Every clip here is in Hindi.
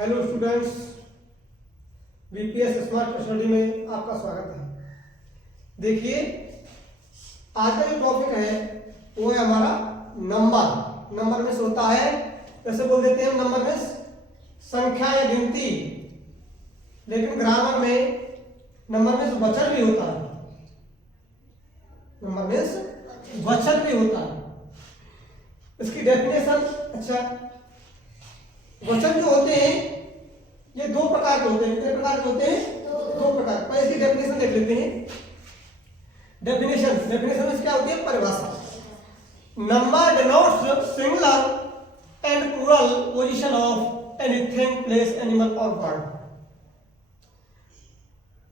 Hello students, BPS smart study में आपका स्वागत है। देखिए, आज का जो टॉपिक है वो है हमारा नंबर। नंबर में होता है, जैसे बोल देते हैं हम, नंबर में संख्या या गिनती, लेकिन ग्रामर में नंबर में वचन भी होता है। नंबर में वचन भी होता है। इसकी डेफिनेशन, अच्छा, वचन जो होते हैं ये दो प्रकार के होते हैं। कितने प्रकार के होते हैं? दो प्रकार। पहले इसकी डेफिनेशन देख लेते हैं। डेफिनेशन में क्या होती है? परिभाषा। Number denotes singular and plural position of anything, place, animal और बर्ड।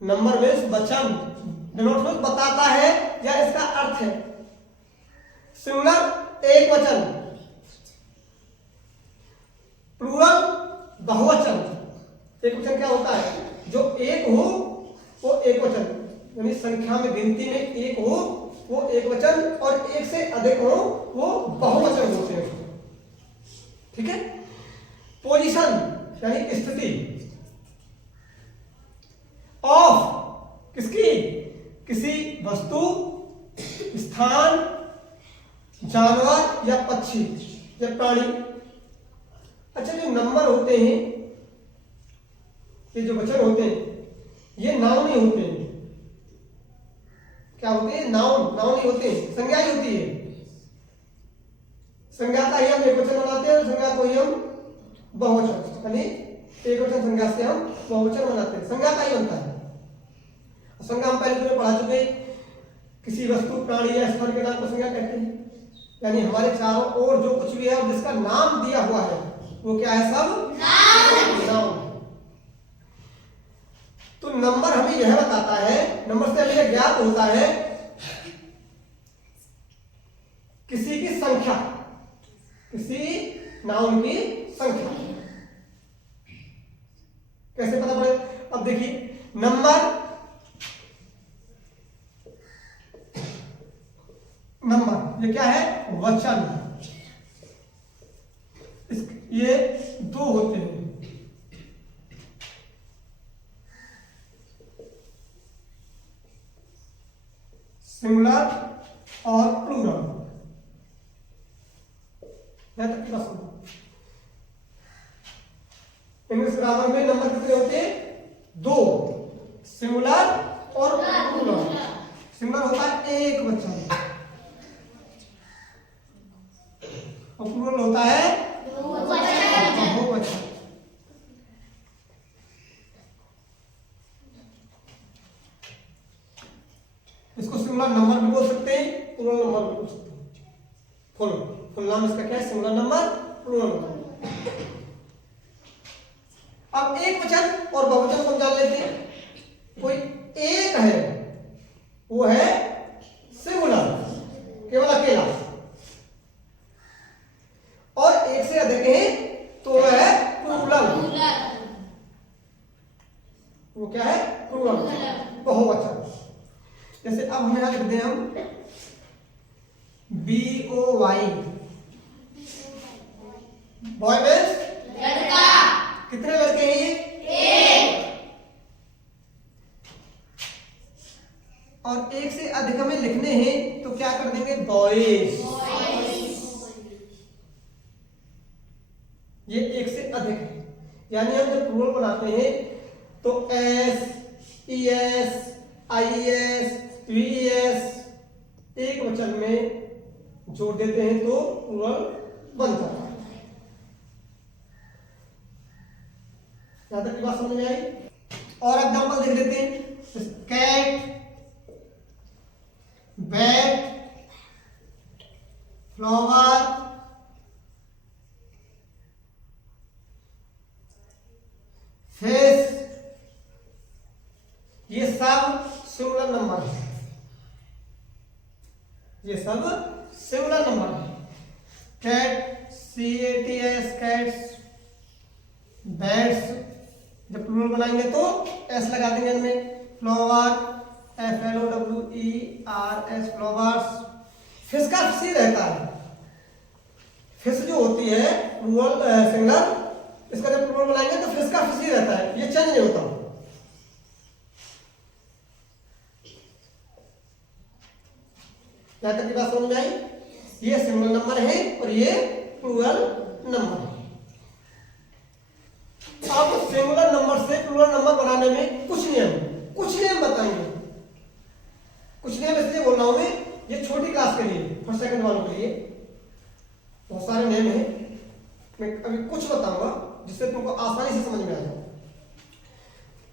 नंबर में वचन डिनोट्स बताता है या इसका अर्थ है। सिंगुलर एक वचन, प्लूरल बहुवचन। एक वचन क्या होता है? जो एक हो वो एक वचन, यानी संख्या में गिनती में एक हो वो एक वचन, और एक से अधिक हो वो बहुवचन होते हैं। ठीक है। पोजीशन यानी स्थिति, ऑफ किसकी? किसी वस्तु, स्थान, जानवर या पक्षी या प्राणी। अच्छा, जो नंबर होते हैं, ये जो वचन होते हैं, ये नाउन ही होते हैं। क्या होते हैं? नाउन ही होते हैं, संज्ञा ही होती है। संज्ञा का ही हम एक वचन बनाते हैं और संज्ञा को ही हम बहुवचन, यानी एक वचन संज्ञा से हम बहुवचन बनाते हैं। संज्ञा का ही बनता है। संज्ञा हम पहले चुका चुके, किसी वस्तु, प्राणी या स्थान के नाम को संज्ञा कहते हैं। यानी हमारे चारों ओर जो कुछ भी है और जिसका नाम दिया हुआ है वो क्या है? सब नाउन। तो नंबर हमें यह बताता है, नंबर से हमें यह ज्ञात होता है किसी की संख्या, किसी नाउन की संख्या। कैसे पता पड़े? अब देखिए, नंबर ये क्या है? वचन। ये दो होते हैं, सिंगुलर और प्लूरल। यहां तक की बात सुनो। इंग्लिश ग्रामर में नंबर कितने होते हैं? दो, सिंगुलर और प्लूरल। सिंगुलर होता है एक वचन और प्लूरल होता है बहुवचन। इसको सिंगुलर नंबर भी बोल सकते हैं, प्लूरल नंबर भी बोल सकते हैं। फुल नाम इसका क्या है? Singular number, plural number. अब एक वचन और बहुवचन को जान लेते हैं। कोई एक है वो है सिंगुलर, केवल अकेला, और एक से अधिक है तो वह है प्लूरल। वो क्या है? प्लूरल, बहुवचन। जैसे अब हमें यहां लिख दें हम BOY, बॉय मीन्स लड़का। कितने लड़के हैं ये? एक। और एक से अधिक हमें लिखने हैं तो क्या कर देंगे? बॉयज। ये एक से अधिक है, यानी हम जब प्लूरल बनाते हैं तो S, ES, IES, VES एक वचन में जोड़ देते हैं तो प्लूरल बनता है। यहां तक की बात समझ में आई? और एग्जांपल देख लेते हैं। कैट, बैट, फ्लावर, फिश, ये सब सिंगुलर नंबर है। ये सब सिंगुलर नंबर है। Cat, CATS, cats. बैट्स जब प्लूरल बनाएंगे तो S लगा देंगे इनमें। Flower, FLOWERS, flowers. फिश का सी रहता है। फिश जो होती है प्लूरल, सिंगुलर, इसका जब प्लूरल बनाएंगे तो फिश का फिश ही रहता है, ये चेंज नहीं होता। यहां तक की बात समझ में आई? ये सिंगुलर नंबर है और ये प्लूरल नंबर है। अब सिंगुलर नंबर से प्लूरल नंबर बनाने में कुछ नियम बताएंगे। कुछ नियम इसलिए बोल रहा हूं मैं, ये छोटी क्लास के लिए, फर्स्ट सेकंड वालों के लिए बहुत सारे नियम हैं, मैं अभी कुछ बताऊंगा जिससे तुमको आसानी से समझ में आ जाए।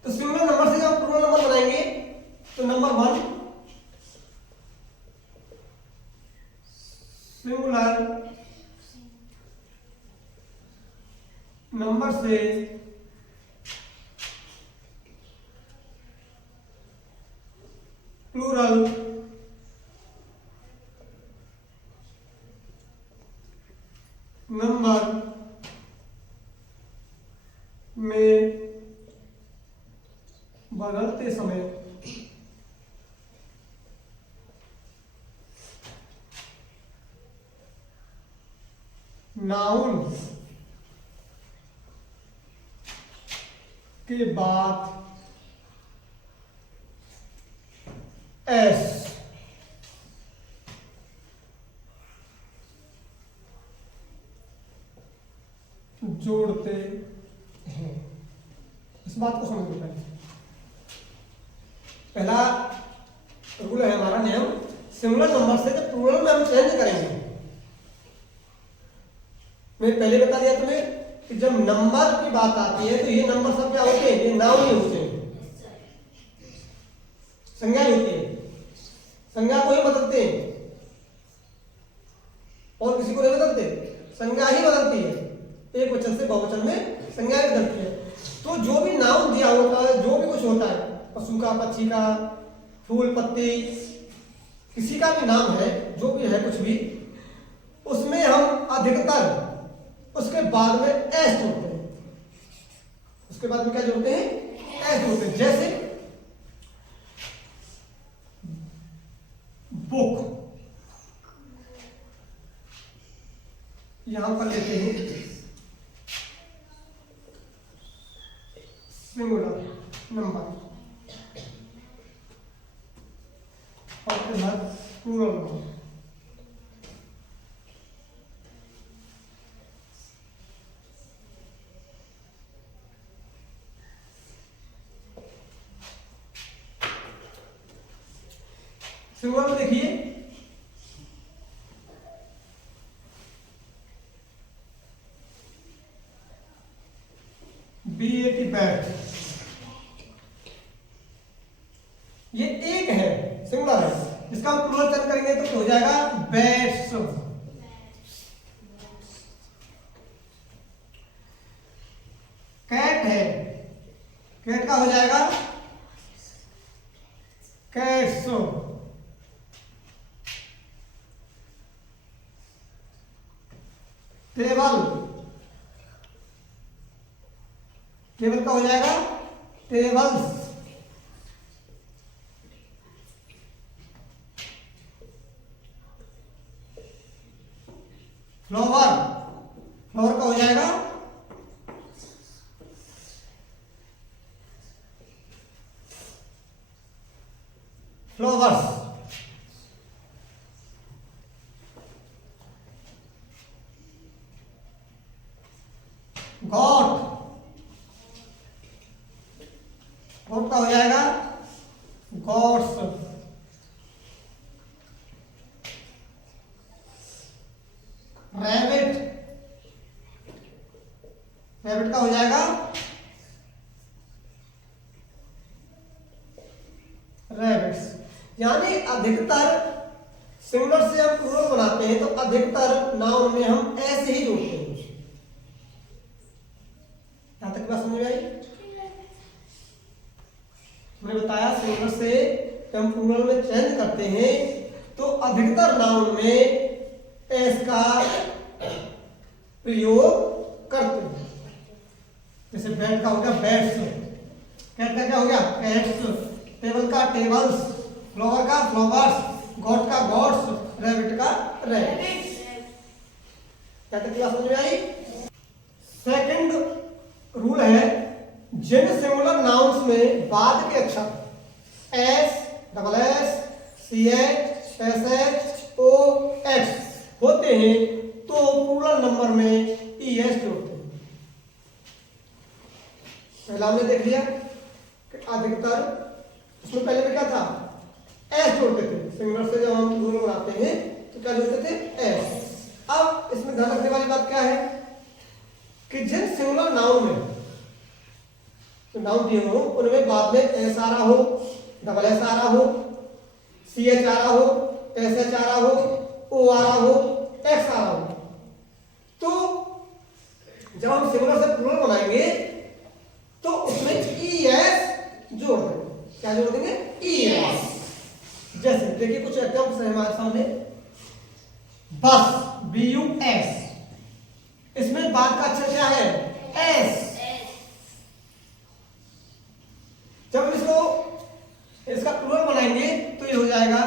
तो सिंगुलर नंबर से जब प्लूरल नंबर बनाएंगे तो नंबर 1 सिंगुलर नंबर से प्लूरल नंबर में बदलते समय नाउन के बाद एस जोड़ते हैं। इस बात को समझ लो। पहला रूल है हमारा नियम, सिंगुलर नंबर से जब प्लूरल में हम चेंज करेंगे, मैं पहले बता दिया तुम्हें कि जब नंबर की बात आती है तो ये नंबर सब क्या होते हैं? ये नाउन ही होते हैं, संज्ञा होती है, संज्ञा को ही बदलते हैं और किसी को नहीं बदलते, संज्ञा ही बदलती है। एक वचन से बहुवचन में संज्ञा ही बदलती है। तो जो भी नाउन दिया होता है, जो भी कुछ होता है, पशु का, पक्षी का, फूल पत्ती, किसी का भी नाम है, जो भी है कुछ भी, उसमें हम अधिकतर उसके बाद में एस जोड़ते हैं। उसके बाद में क्या जोड़ते हैं? एस जोड़ते हैं। जैसे बुक, यहां पर लेते हैं सिंगुलर नंबर और उसके बाद प्लूरल नंबर। सिंगुलर में देखिए BAT बैट, ये एक है, सिंगुलर है। इसका हम प्लूरल चेंज करेंगे तो हो जाएगा बैट्स। कैट है, कैट का हो जाएगा कैट्स। टेबल, टेबल का हो जाएगा टेबल्स। फ्लावर, फ्लावर का हो जाएगा फ्लावर्स। गॉट, गॉट का हो जाएगा गॉड्स। रैबिट, रैबिट का हो जाएगा रैबिट्स। यानी अधिकतर सिंगुलर से हम प्लूरल बनाते हैं तो अधिकतर नाउन में हम ऐसे ही जोड़ते हैं। यहां तक बात समझ में आई? मैंने बताया सिंगुलर से हम प्लूरल में चेंज करते हैं तो अधिकतर नाउन में एस का प्रयोग करते हैं। जैसे बैट का हो गया बैट्स, कैट का क्या हो गया कैट्स, टेबल का टेबल्स, फ्लावर का फ्लावर्स, गॉड का गॉड्स, रैबिट का रैबिट्स। क्या तक बात समझ में आई? सेकंड जिन सिंगुलर नाउन्स में बाद के अक्षर S, double S, C H, S H, O X होते हैं तो प्लूरल नंबर में ई एस जोड़ते हैं। पहला हमने देख लिया कि अधिकतर उसमें पहले में क्या था, एस जोड़ते थे। सिंगुलर से जब हम प्लूरल बनाते हैं तो क्या जोड़ते थे, एस। अब इसमें ध्यान रखने वाली बात क्या है कि जिन सिंगुलर नाउन में नाउन दिए हो उनमें बाद में एस आ रहा हो, डबल एस आ रहा हो, सी एच आ रहा हो, एस एच आ रहा हो, ओ आ रहा हो, एक्स आ रहा हो, तो जब हम सिंगुलर से प्लूरल बनाएंगे तो उसमें ई एस जोड़ देंगे। क्या जोड़ देंगे, ई एस। जैसे देखिए कुछ एग्जाम्पल्स है हमारे सामने। बस, बी यू एस, इसमें बाद का अक्षर क्या है, एस। जब इसका प्लूरल बनाएंगे तो ये हो जाएगा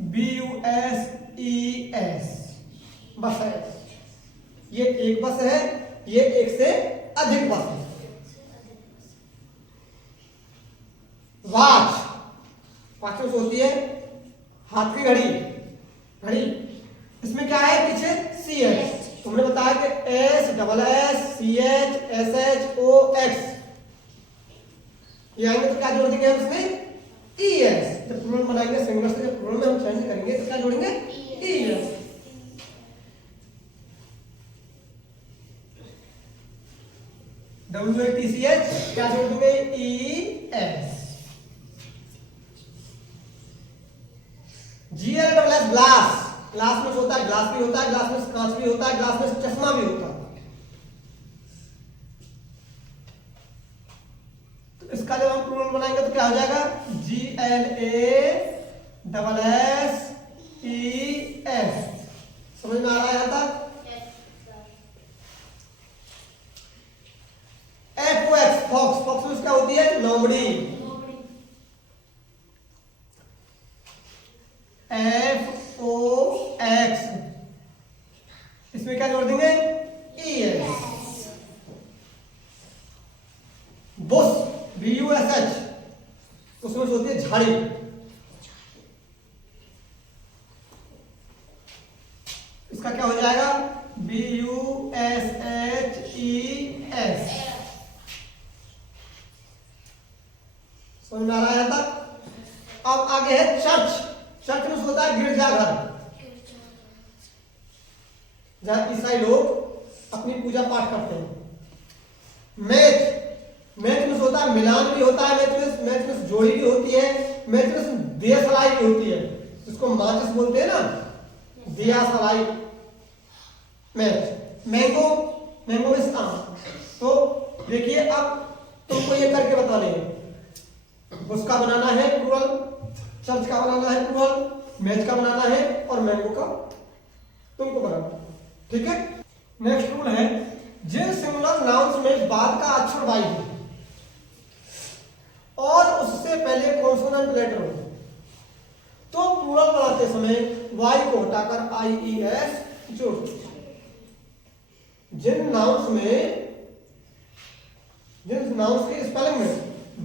B U S E S, बस है। ये एक बस है, ये एक से अधिक बस है। वॉच, वॉच में होती है हाथ की घड़ी, घड़ी, इसमें क्या है पीछे सी एच। तुमने बताया कि S, double S, C H, S H, O X, ये आएंगे तो क्या जोड़ देंगे हम इसमें, ई एस। जब प्लूरल बनाएंगे सिंगुलर से, जब प्लूरल में हम चेंज करेंगे तो क्या जोड़ेंगे, E S. W A T C H, क्या जोड़ देंगे, E S. G L double S, glass, glass में होता है, ग्लास भी होता है, ग्लास में कांच भी होता है, ग्लास में चश्मा भी होता है। तो इसका जब हम प्लूरल बनाएंगे तो क्या हो जाएगा, G L A double S E S. समझ में आ रहा है यहां तक। F O X, fox, fox में क्या होती है, लोमड़ी। एफ ओ एक्स, इसमें क्या जोड़ देंगे, E S. Bush, B U S H, उसमें होती है झाड़ी। इसका क्या हो जाएगा, B U S H E S. समझ में आ रहा है यहां तक। अब आगे है चर्च, चर्च में होता है गिरजाघर, जहां ईसाई लोग अपनी पूजा पाठ करते हैं। मैच, मैच में होता है मिलान भी होता है, मैच में जोड़ी भी होती है, मैच में दिया सलाई भी होती है, जिसको माचिस बोलते हैं ना, दिया सलाई मैच। मैंगो, मैंगो में आम। तो देखिए अब तुमको ये करके बताने हैं, उसका बनाना है प्लूरल, चर्च का बनाना है प्लूरल, मैच का बनाना है और मैंगो का तुमको बनाना, ठीक है। नेक्स्ट रूल है, जिन सिंगुलर नाउन्स में बाद का अक्षर वाई हो और उससे पहले कॉन्सोनेंट लेटर हो तो प्लूरल बनाते समय वाई को हटाकर आई ई एस जोड़ दो। जिन नाउन्स के स्पेलिंग में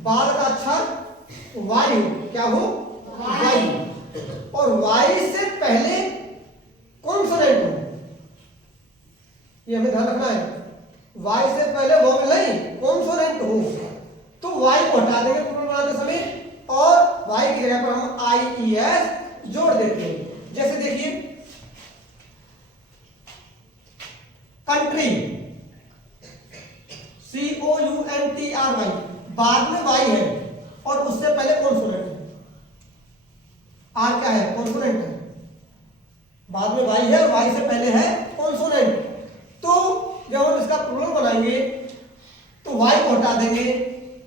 बाद का अक्षर वाई हो, क्या हो, वाई, और वाई से पहले कॉन्सोनेंट हो, ये हमें ध्यान रखना है। वाई से पहले वोवेल नहीं, कॉन्सोनेंट हो तो वाई को हटा देंगे प्लूरल बनाते समय और वाई की जगह पर हम आई ई एस जोड़ देते हैं। जैसे देखिए country, C O U N T R Y, बाद में वाई है और उससे पहले कॉन्सोनेंट है। आर क्या है, कॉन्सोनेंट है, बाद में वाई है, वाई से पहले है कॉन्सोनेंट। तो जब हम इसका प्लूरल बनाएंगे तो वाई को हटा देंगे,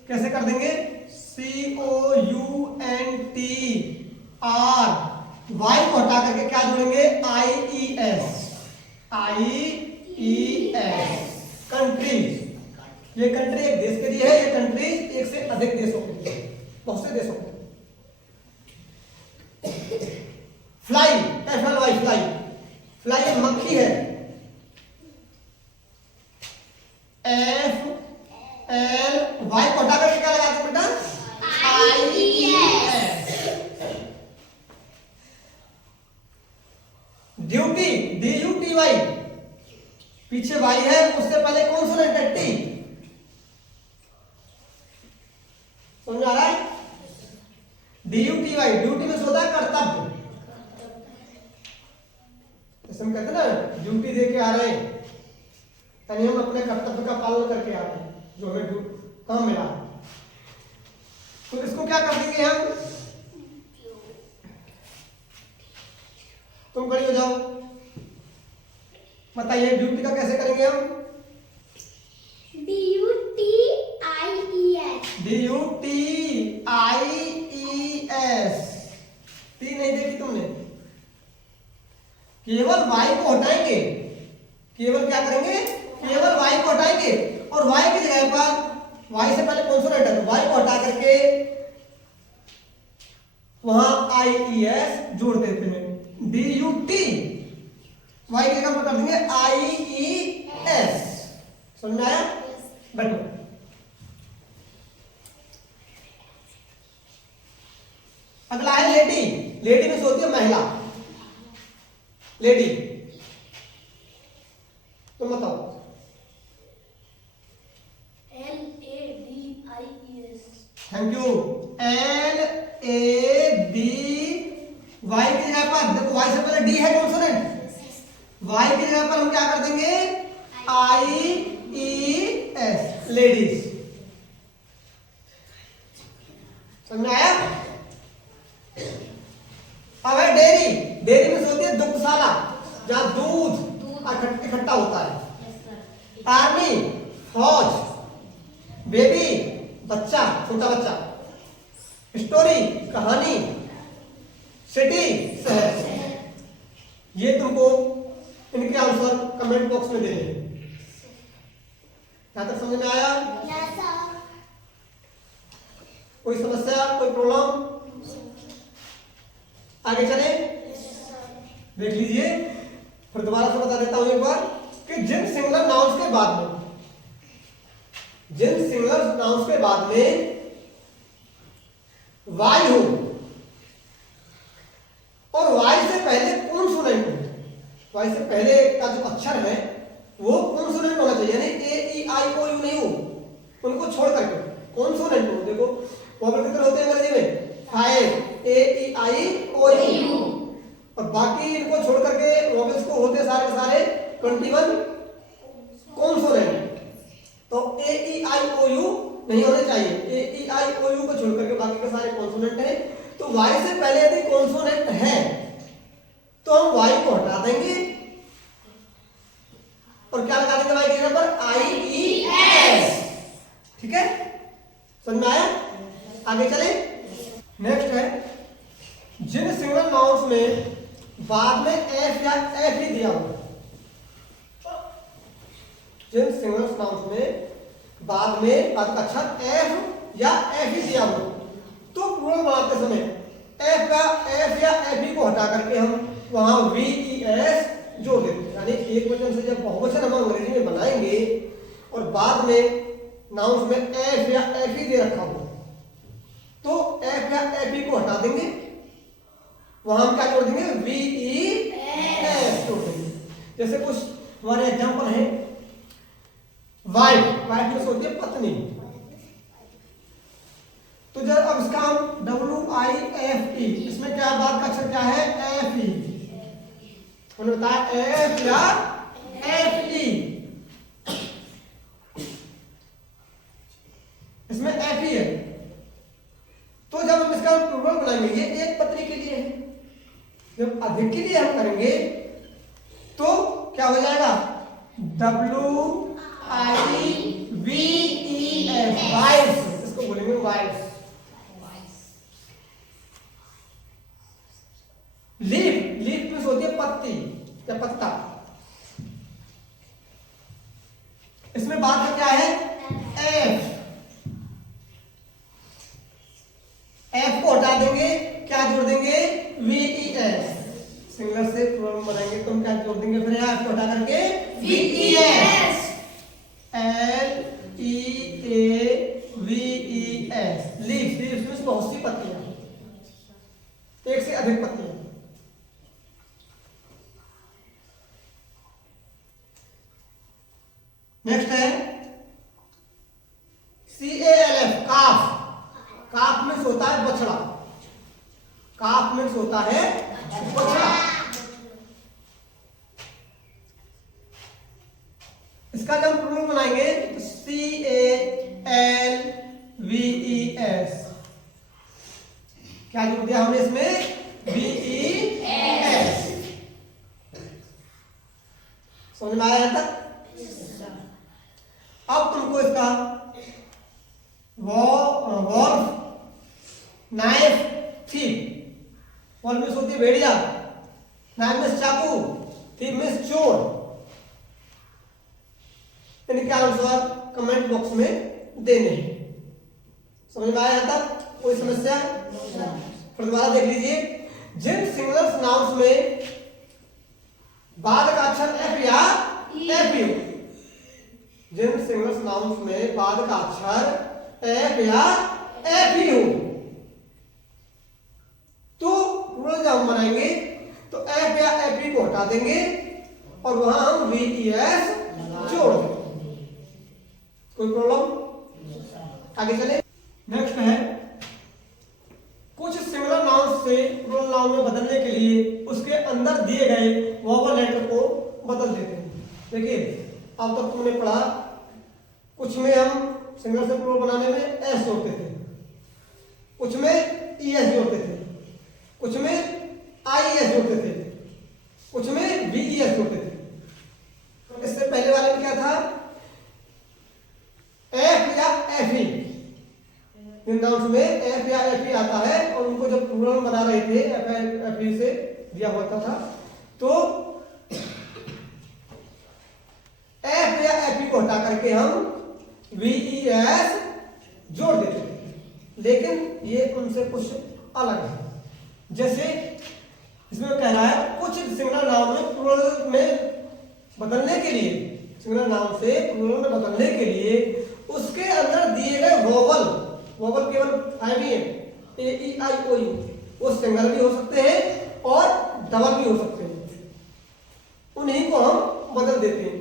कैसे कर देंगे, C O U N T R, Y को हटा करके क्या जोड़ेंगे, I E S, I E S. Countries, ये कंट्री एक देश के लिए है, ये कंट्रीज एक से अधिक देशों के लिए, बहुत से देशों के लिए। Fly, F L Y, fly, fly एक मक्खी है, पीछे वाई है, उससे पहले कॉन्सोनेंट है टी। समझ आ रहा है? ड्यूटी वाई, ड्यूटी में होता है कर्तव्य। जैसे हम कहते हैं ना ड्यूटी दे के आ रहे हैं, यानी हम अपने कर्तव्य का पालन करके आ रहे हैं जो हमें काम मिला। तो इसको क्या कर देंगे हम, तुम खड़ी हो जाओ, बताइए ड्यूटी का कैसे करेंगे हम? DUTIES, टी नहीं देखी तुमने? केवल वाई को हटाएंगे, केवल क्या करेंगे, केवल वाई को हटाएंगे और वाई की जगह पर वाई से पहले कॉन्सोनेंट है तो वाई को हटा करके वहां IES जोड़ देते हैं। DUT वाई की जगह पर कर देंगे IES। समझ में आया? बैठो। अगला है लेडी। लेडी में होती है महिला, लेडी। तुम बताओ। LADIES। Thank you. LAD, Y की जगह पर देखो, वाई से पहले डी है कॉन्सोनेंट, वाई की जगह पर हम क्या कर देंगे IES, लेडीज। समझ में आया? अब है डेयरी। डेयरी में होती है दुग्धशाला, जहां दूध इकट्ठा होता है। आर्मी, फौज। बेबी, बच्चा, छोटा बच्चा। स्टोरी, कहानी। सिटी, शहर। ये तुमको इनके आंसर कमेंट बॉक्स में देने हैं। यहां तक समझ में आया? कोई समस्या, कोई प्रॉब्लम? आगे चले, देख लीजिए, फिर दोबारा से बता देता हूं एक बार कि जिन सिंगुलर नाउन्स के बाद में, जिन सिंगुलर नाउन्स के बाद में वाई हो और वाई से पहले कॉन्सोनेंट हो, वाई से पहले का जो अक्षर है वो कॉन्सोनेंट होना चाहिए, यानी AEIOU नहीं हो, उनको छोड़ करके कॉन्सोनेंट हो। देखो वॉवल कितने होते हैं अंग्रेजी में? 5, AEIOU, और बाकी इनको छोड़ करके वॉवल्स को होते सारे के सारे 21 कॉन्सोनेंट। तो AEIOU नहीं होने चाहिए, AEIOU को छोड़ करके बाकी के सारे कॉन्सोनेंट हैं। तो वाई से पहले यदि कॉन्सोनेंट है तो हम वाई को हटा देंगे और क्या लगा देंगे वाई की जगह पर IES। ठीक है, समझ में आया? आगे चले। नेक्स्ट है जिन सिंगुलर नाउन्स में बाद में एफ या एफ ही दिया हो, जिन सिंगुलर नाउन्स में बाद में बाद का अक्षर एफ या एफ ही दिया हो, तो प्लूरल बनाते समय एफ या एफ ही को हटा करके हम वहां VES जोड़ देते हैं। यानी एक वचन से जब बहुवचन हम अंग्रेजी में बनाएंगे और बाद में नाउन्स में एफ या एफ ही दे रखा हो तो एफ या एफ ही को हटा देंगे, वहां हम क्या जोड़ देंगे VES जोड़ देंगे। जैसे कुछ हमारे एग्जांपल है, वाइफ, वाइफ में होती है पत्नी, तो जब अब इसका हम WIFE, इसमें क्या बाद का अक्षर क्या है? FE। उन्होंने बताया F या FE, इसमें FE है। तो जब हम इसका प्लूरल बनाएंगे, ये एक पत्नी के लिए है, जब अधिक के लिए हम करेंगे तो क्या हो जाएगा? WIVES, वाइफ्स, इसको बोलेंगे वाइफ्स। लीफ, लीफ में होती है पत्ती या पत्ता, इसमें बात का क्या है? एफ, एफ को हटा देंगे, क्या जोड़ देंगे? VES। सिंगुलर से प्लूरल बनाएंगे तो हम क्या जोड़ देंगे? फिर एफ को हटा करके VES, LEAVES। लीफ, लीफ में बहुत सी पत्तियां, एक से अधिक पत्तियां। नेक्स्ट है CALF, काफ। काफ मीन्स होता है बछड़ा। काफ मीन्स होता है बछड़ा। इसका जब प्लूरल बनाएंगे तो CALVES। क्या जोड़ दिया हमने इसमें? VES। समझ में आया तक? अब तुमको इसका wolf, knife, thief. Wolf means होती है भेड़िया, नाइफ मीन्स चाकू, थीप मीन्स चोर। इनके आंसर कमेंट बॉक्स में देने हैं। समझ में आया तक? कोई समस्या? फिर दोबारा देख लीजिए। जिन सिंगुलर नाउन्स में बाद का अक्षर एफ या F you, Jin singular nouns में बाद का अक्षर एफ या एफ यू, तो प्लूरल जब हम बनाएंगे तो एफ या एफ यू को हटा देंगे और वहां हम VES जोड़ देंगे। कोई प्रॉब्लम? आगे चले। नेक्स्ट है कुछ सिंगुलर नाउन से प्लूरल नाउन में बदलने के लिए उसके अंदर दिए गए वोवल लेटर को बदल देते हैं। देखिए अब तक तुमने पढ़ा, कुछ में हम सिंगुलर से प्लूरल बनाने में एस जोड़ते थे, कुछ में ES जोड़ते थे, कुछ में IES जोड़ते थे, कुछ में VES जोड़ते थे। इससे पहले वाले में क्या था? एफ या एफ ई। इन नाउन्स में एफ या एफ ई आता है और उनको जब प्लूरल बना रहे थे एफ एफ ई से दिया होता था तो एफ या एफ ई को हटा करके हम VES जोड़ देते थे। लेकिन ये उनसे कुछ अलग है। जैसे इसमें कह रहा है कुछ सिंगुलर नाउन में प्लूरल में बदलने के लिए, सिंगुलर नाउन से प्लूरल में बदलने के लिए उसके अंदर दिए गए वोवल, वोवल केवल 5 ही है, AEIOU, वो सिंगल भी हो सकते हैं और डबल भी हो सकते हैं। उन्हीं को हम बदल देते हैं।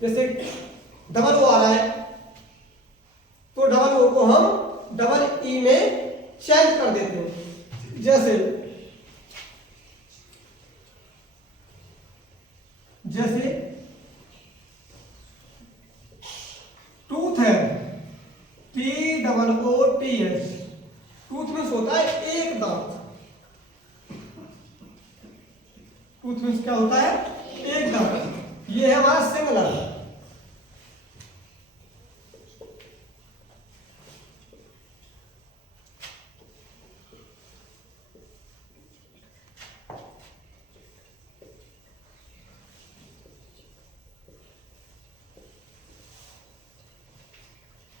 जैसे डबल ओ आ रहा है तो डबल ओ को हम डबल ई में चेंज कर देते हैं। जैसे टूथ है, TOOTH। टूथ मीन्स होता है एक दांत। टूथ मीन्स क्या होता है? एक दांत। ये है हमारा सिंगुलर।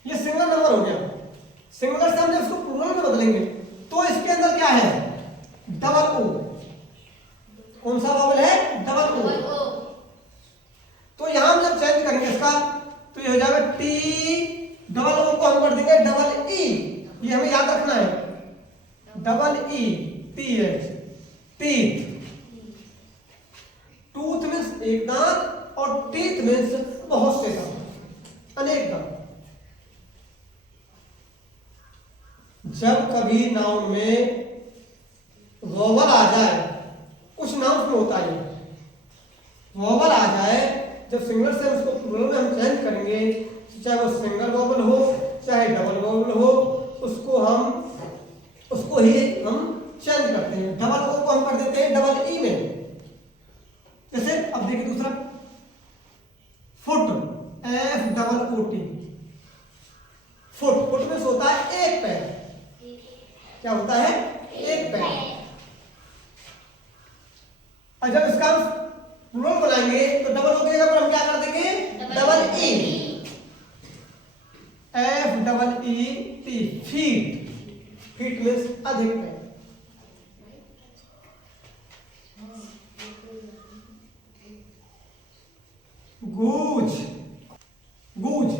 ये सिंगल नंबर हो गया। सिंगुलर से हम जब इसको प्लूरल में बदलेंगे तो इसके अंदर क्या है? Double O. कौन सा वोवल है? Double O. तो यहां हम जब चेंज करेंगे इसका तो ये हो जाएगा टी, डबल ओ को हम कर देंगे डबल ई। ये हमें याद रखना है, double E TH, teeth. Tooth means एक दांत और टीथ मीन्स बहुत से दांत, अनेक दांत। जब कभी नाउन में वोवल आ जाए, कुछ नाउन में होता है वोवल आ जाए, जब सिंगुलर से उसको प्लूरल में हम चेंज करेंगे, चाहे वो सिंगल वोवल हो चाहे डबल वोवल हो, उसको ही हम चेंज करते हैं। डबल ओ को हम कर देते हैं डबल ई में। जैसे अब देखिए दूसरा फुट, FOOT। फुट, फुट में होता है एक पैर। क्या होता है? एक पैर। और जब इसका प्लूरल बनाएंगे तो डबल हो गया पर हम क्या कर देंगे? Double E, FEET। Feet, feet means अधिक पैर। Goose, goose.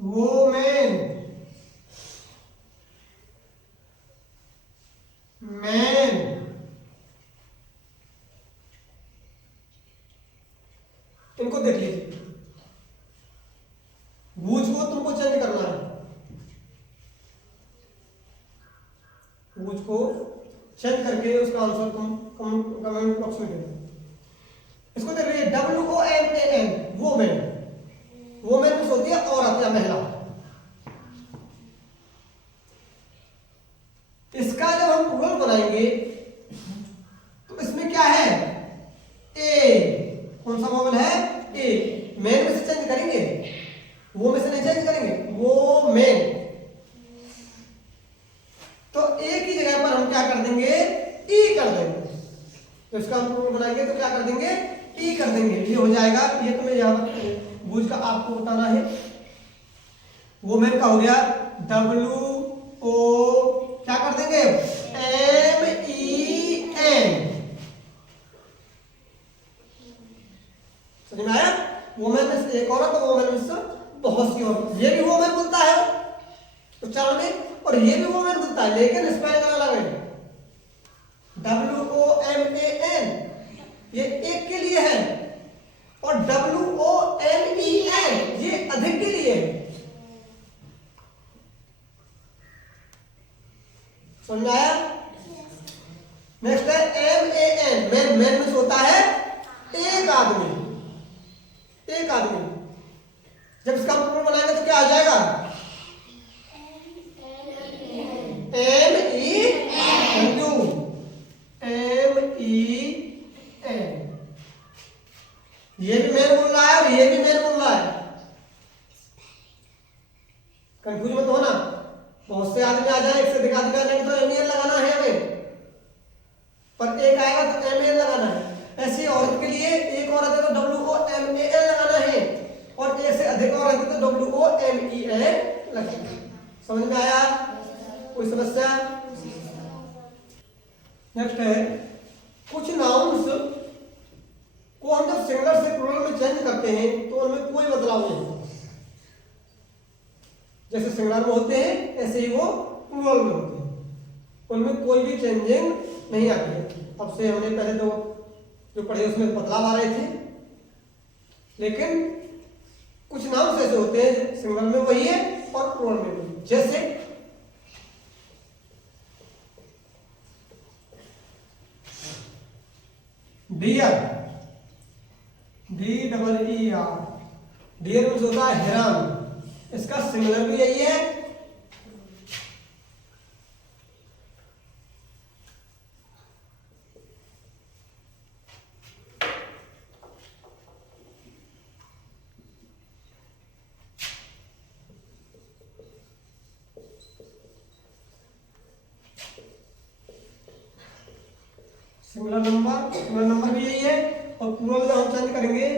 Women, man. उसको चेक करके उसका आंसर तुम कमेंट बॉक्स में दे दो। इसको देख रही है WOMAN, वोमेन। वोमेन मीन्स होती है औरत या महिला। इसका जब हम प्लूरल बनाएंगे तो इसमें क्या है, ए। कौन सा वोवेल है, ए। मैन में से चेंज करेंगे, वो में से नहीं चेंज करेंगे, वो मैन। तो ए की जगह पर हम क्या कर देंगे, ई कर देंगे। तो इसका हम प्लूरल बनाएंगे तो क्या कर देंगे, ई कर देंगे। ये हो जाएगा, ये तुम्हें यहाँ बूझ का आपको बताना है। वोमेन का हो गया WO, क्या कर देंगे, MEN। समझ में आया? वोमेन में से एक औरत और वोमेन में से बहुत सी औरत। ये भी वोमेन बोलता है उच्चारण में, और ये भी वोमेन बोलता है, लेकिन स्पेलिंग अलग है। WOMAN ये एक के लिए है, और WOMEN ये अधिक के लिए है। समझ आया? नेक्स्ट है MAN, मैन। मैन में होता है एक आदमी, एक आदमी। जब इसका प्लूरल बनाएंगे तो क्या आ जाएगा, MEN। ये भी मैन बोल रहा है और ये भी मैन बोल रहा है। कंफ्यूज मत होना, बहुत से आदमी आ जाए, एक से अधिक आदमी आ जाएंगे तो MEN लगाना है हमें, पर एक आएगा तो MEN लगाना है। ऐसे औरत के लिए एक औरत है तो WOMAN लगाना है, और एक से अधिक औरत है तो WOMEN लगाना है। समझ में आया? कोई समस्या? नेक्स्ट है, कुछ नाउन्स को हम जब सिंगुलर से प्लूरल में चेंज करते हैं तो उनमें कोई बदलाव नहीं होता। जैसे सिंगुलर में होते हैं ऐसे ही वो प्लूरल में होते हैं, उनमें कोई भी चेंजिंग नहीं आती है। अब से हमने पहले तो जो पढ़े उसमें बदलाव आ रहे थे, लेकिन कुछ नाउन्स ऐसे होते हैं सिंगुलर में वही है और प्लूरल में वही। जैसे डियर, DEER, डियर मीन्स होता है हिरन। इसका सिंगुलर भी यही है, सिंगुलर नंबर भी यही है। और प्लूरल जब हम चेंज करेंगे,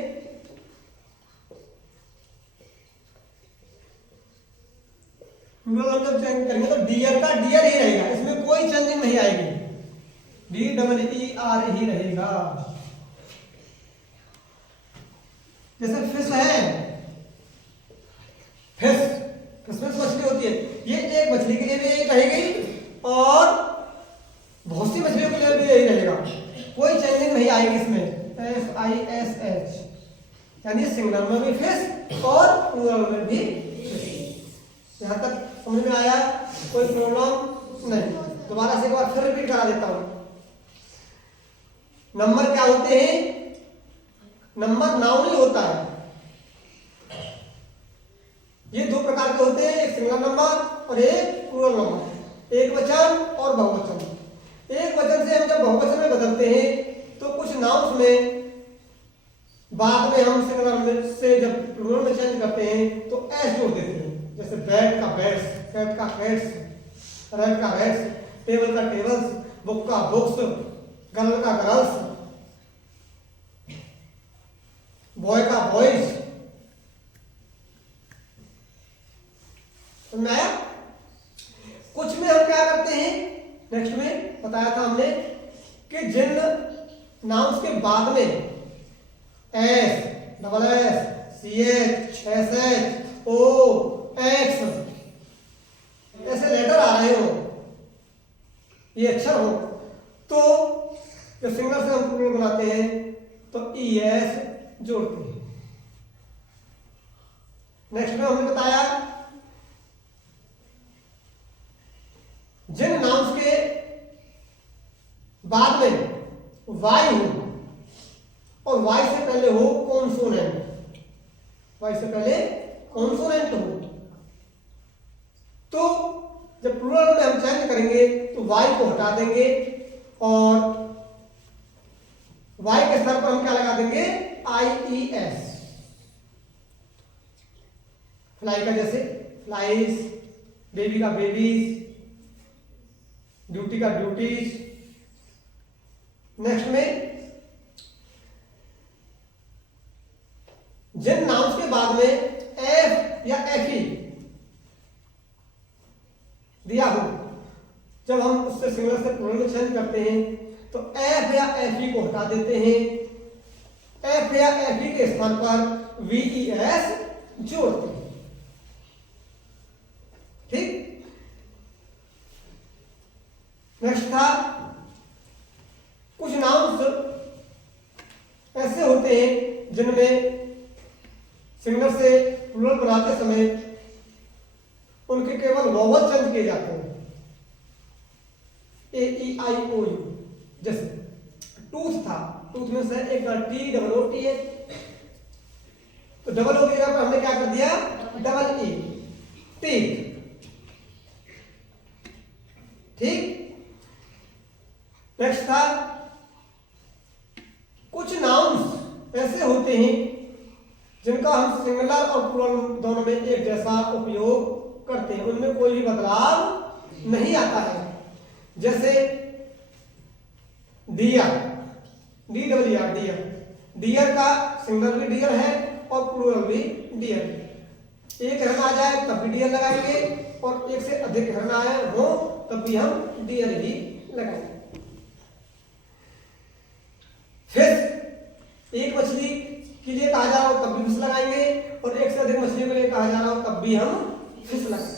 प्लूरल हम जब चेंज करेंगे तो डियर का डियर ही रहेगा, इसमें कोई चेंजिंग नहीं आएगी, DEER ही रहेगा। जैसे फिश है, फिश मछली होती है, ये एक मछली के लिए भी यही रहेगी और बहुत सी मछलियों के लिए भी यही रहेगा, कोई चेंजिंग नहीं आएगी इसमें। FISH, यानी सिंगुलर में भी फिश और प्लूरल में भी फिश। यहां तक समझ में आया? कोई प्रॉब्लम नहीं? दोबारा से एक बार फिर रिपीट करा देता हूं। नंबर क्या होते हैं? नंबर नाउन ही होता है। ये दो प्रकार के होते हैं, एक सिंगुलर नंबर और एक प्लूरल नंबर, एक वचन और बहुवचन। एक वचन से हम जब बहुवचन में बदलते हैं तो कुछ नाउन्स में बाद में हम सिंगुलर में से जब प्लूरल में चेंज करते हैं तो एस जोड़ देते हैं। जैसे बैट का बैट्स, कैट का कैट्स, रेड का रेड्स, टेबल का टेबल्स, बुक का बुक्स, गर्ल का गर्ल्स, बॉय का बॉयज। समझ में आया? कुछ में हम क्या करते हैं, नेक्स्ट में बताया था हमने कि जिन नाउन्स के बाद में S, SS, CH, SH, O, X ऐसे लेटर आ रहे हो, ये अक्षर हो, तो जब सिंगुलर से हम प्लूरल बनाते हैं तो ES जोड़ते हैं। नेक्स्ट में हमने बताया जिन नाउन्स के वाई हो और वाई से पहले हो कॉन्सोनेंट, वाई से पहले कॉन्सोनेंट हो, तो जब प्लूरल में हम चेंज करेंगे तो वाई को हटा देंगे और वाई के स्थान पर हम क्या लगा देंगे, IES। फ्लाई का जैसे फ्लाइज, बेबी का बेबीज, ड्यूटी का ड्यूटीज। नेक्स्ट में जिन नाउन्स के बाद में एफ या एफई दिया हो, जब हम उससे सिंगुलर से प्लूरल में चेंज करते हैं तो एफ या एफई को हटा देते हैं, एफ या एफई के स्थान पर VES जोड़ते हैं। ठीक, नेक्स्ट था कुछ नाउन्स ऐसे होते हैं जिनमें सिंगुलर से प्लूरल बनाते समय उनके केवल वोवल चेंज किए जाते हैं, AEIOU। जैसे टूथ था, टूथ में से एक TOOT है, तो डबल ओ की जगह पर हमने क्या कर दिया, डबल E, टीथ। ठीक, नेक्स्ट था कुछ नाउन्स ऐसे होते हैं जिनका हम सिंगुलर और प्लूरल दोनों में एक जैसा उपयोग करते हैं, उनमें कोई भी बदलाव नहीं आता है। जैसे डियर, DEER, डियर, डियर का सिंगुलर भी डियर है और प्लूरल भी डियर। एक हिरन आ जाए तब भी डियर लगाएंगे और एक से अधिक हिरन आए हो तब भी हम डियर ही लगाएंगे। फिर एक मछली के लिए कहा जा रहा हो तब भी फिश लगाएंगे और एक से अधिक मछलियों के लिए कहा जा रहा हो तब भी हम फिश लगाएंगे।